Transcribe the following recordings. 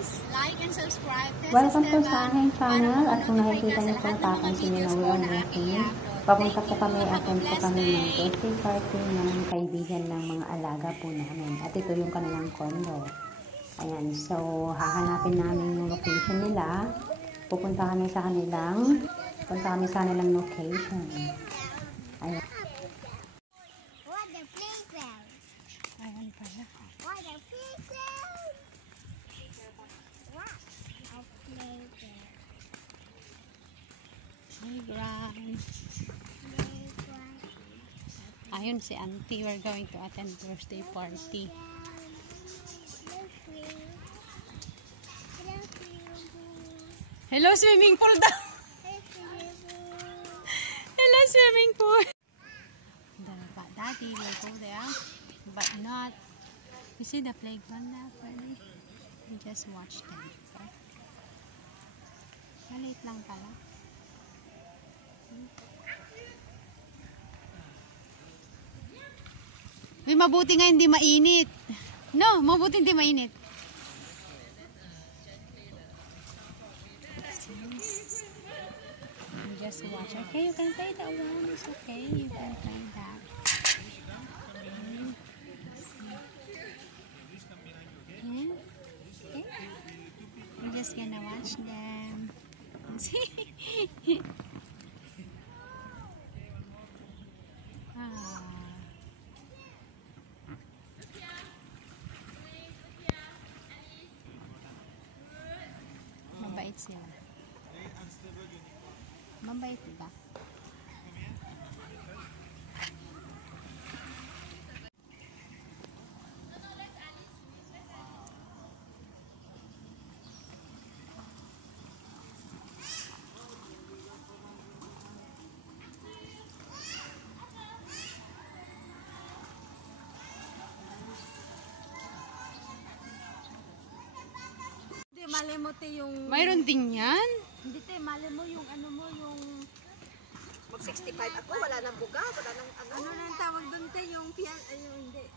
please like and subscribe. Welcome po sa aking channel at kung nakikita niyo po, papansin niyo na we are walking. Papunta po kami, attend po kami ng birthday party ng kaibigan ng mga alaga po namin. At ito yung kanilang condo. Ayan, so hahanapin namin yung location nila. Punta kami sa kanilang location. Ayan. What the playground? Ayan pala. What the playground? What a playground? Playground. Ayun si auntie, we're going to attend birthday party. Hello swimming pool daw. Hello swimming pool. Daddy will go there, but not. You see the playground now, Freddy? You just watch them. Okay? Maliit lang pala. Uy, mabuti nga hindi mainit. No, mabuti hindi mainit. Just watch. Okay, you can play that one. It's okay. You can play that. Okay. Okay. We're just gonna watch them. See? Ah. Mabait sila. Mabait, diba? Hindi, mali mo te yung... Mayroon din yan? Hindi te, mali mo yung ano mo, yung... Mag-65 ako, wala nang buga, wala nang ano. Ano na yung tawag doon te, yung pian... Ayun, hindi.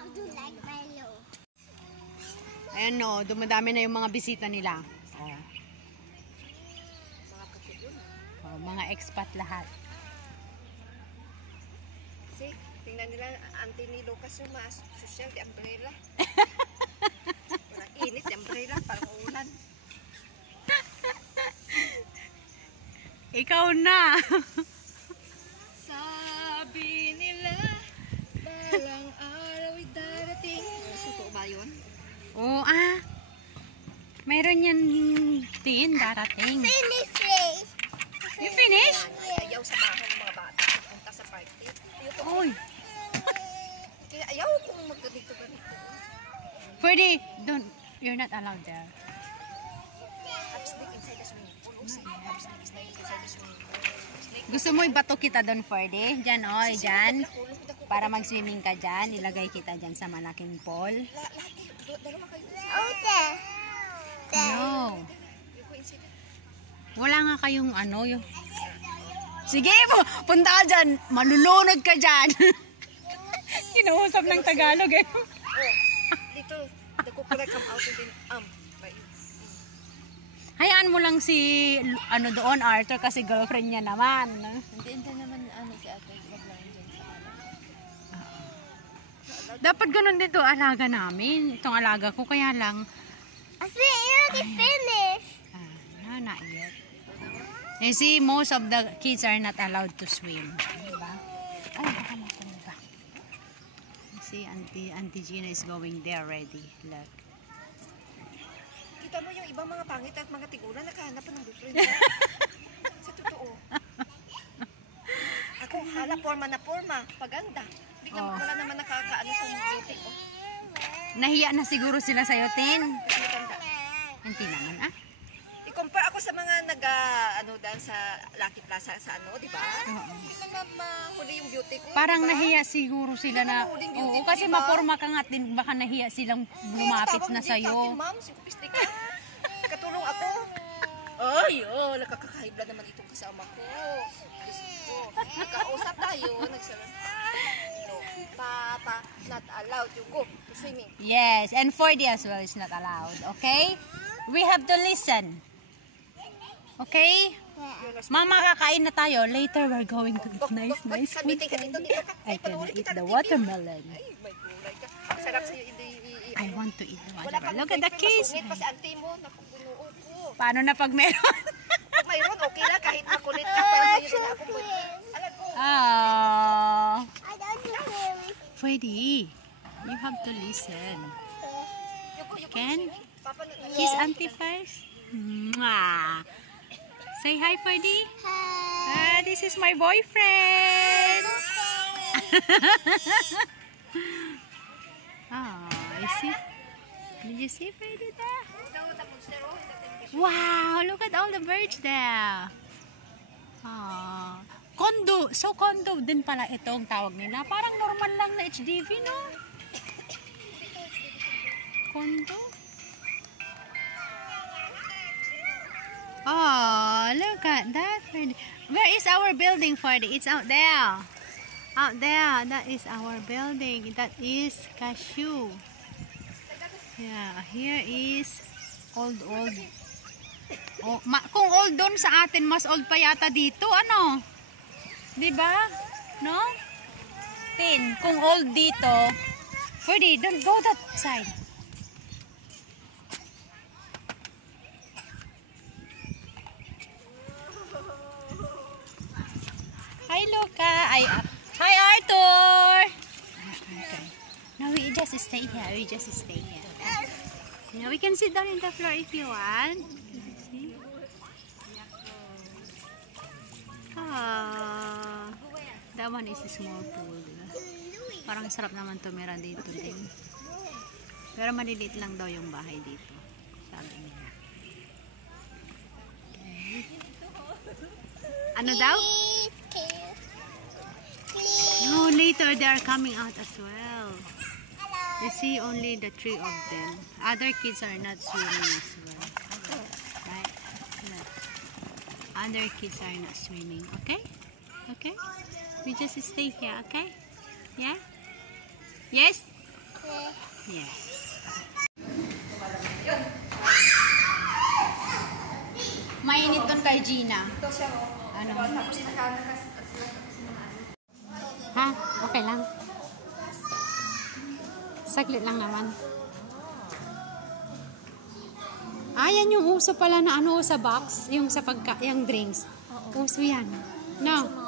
I do like Milo. Ayan no, dumadami na yung mga bisita nila. Oh. Mga kapit yun. Oh, mga expat lahat. See, tingnan nila, auntie ni Lucas yung mas social, di umbrella. Parang init, di umbrella, parang ulan. Ikaw na! Sabi nila, balang araw ay darating. Totoo ba yun? Oo, mayroon yan din darating. Finish. You finish? Ayaw sa bahay ng mga bata, punta sa party. Oy! Kaya ayaw kung magganito-ganito. Pwede, you're not allowed there. Upsneak inside the swimming pool. Upsneak inside the swimming pool. Gusto mo ibato kita doon, Ferdy? Diyan, oy, diyan. Para mag-swimming ka dyan, ilagay kita dyan sa malaking pool. Dalawa kayo. Ute. No. Wala nga kayong ano, yung... Sige, punta ka dyan. Malulunod ka dyan. Kinausap ng Tagalog eh. Oh, dito. The coconut come out and then, Hayaan mo lang si, ano doon, Arthur, kasi girlfriend niya naman. Hindi naman ano si ate, wag lang dyan sa Dapat ganun dito, alaga namin. Itong alaga ko, kaya lang, I see you already finished. not yet. You see, most of the kids are not allowed to swim. Diba? Ay, baka mapunta. See, Auntie Gina is going there already. Look. kita mo yung ibang mga pangit at mga tiguran, nakahanap pa ng girlfriend nila. Sa totoo. Ako, hala, forma na forma. Paganda. Hindi naman, wala naman nakakaano sa beauty ko. Nahiya na siguro sila sa'yo, Tin. Kasi matanda. Hindi naman, I-compare ako sa mga ano dahil sa Lucky Plaza sa ano, di ba? Hindi naman mahuli yung beauty ko. Parang diba? nahiya siguro sila na, oo, kasi diba? maporma ka nga, din, baka nahiya silang lumapit na sa'yo. Ma'am, si Kupistik ka. Katulong ako. Ay, nakakakaibla naman itong kasama ko. Diyos ko. Nagkausap tayo. So, Papa not allowed to go to swimming. Yes, and 4D as well is not allowed. Okay? We have to listen. Okay? Mama, kakain na tayo. Later, we're going to eat nice food. I can eat the watermelon. Ay, may gulay ka. Ang sarap sa'yo. I want to eat the Wala watermelon. pang Look at the kiss. masungit pa si auntie mo. Napupunuot ko. Paano na pag meron? Pag mayroon, okay lang. Kahit makulit ka. Pero ngayon din ako. Alam ko. Oh. I don't swim. Freddy, you have to listen. Yuko, Ken? Papa, Kiss auntie first. Mwah. Say hi, Freddy. Hi. This is my boyfriend. Oh, I see. Did you see Freddy there? Wow, look at all the birds there. Oh, condo. So condo din pala itong tawag nila. Parang normal lang na HDV, no? Condo. Oh, look at that. Where is our building, Freddy? It's out there. Out there. That is our building. That is cashew. Yeah, here is old. Oh, kung old doon sa atin, mas old pa yata dito. Ano? Diba? No? Tin, kung old dito. Freddy, don't go that side. Hi, Luca. Hi, Arthur. Okay. Now we just stay here. Now we can sit down in the floor if you want. See? Ah, that one is a small pool. Diba? Parang sarap naman tumira dito din. Pero maliliit lang daw yung bahay dito. Sabi nila. Okay. Ano daw? No, later they are coming out as well. You see only the three of them. Other kids are not swimming as well. Right? No. Other kids are not swimming. Okay? Okay? We just stay here, okay? Yeah? Yes? Yes. Mainit doon kay Gina. Ano? Ha? Okay lang. Saglit lang naman. Yan yung uso pala na ano sa box, yung sa yung drinks. Uso yan. No.